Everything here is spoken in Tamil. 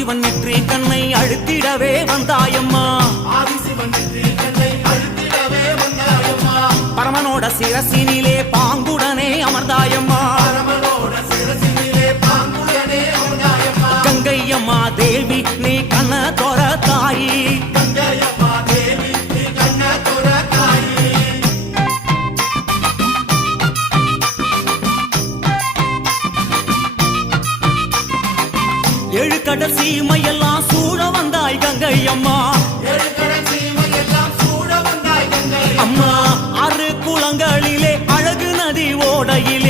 ஆதிசிவன் நெற்றி கண்ணை அழுத்திடவே வந்தாயம்மா. ஆதிசிவன் நெற்றி கண்ணை அழுத்திடவே வந்தாயம்மா. பரமனோட சிரசினிலே பாங்குடனே அமர்ந்தாயம்மா. பரமனோட சிரசினிலே பாங்குடனே வந்தாயம்மா கங்கையம்மா தேவி நீ கண்ண ஏழு கடைசி மையெல்லாம் சூழ வந்தாய் கங்கை அம்மா. அம்மா ஆறு குளங்களிலே அழகு நதி ஓடையிலே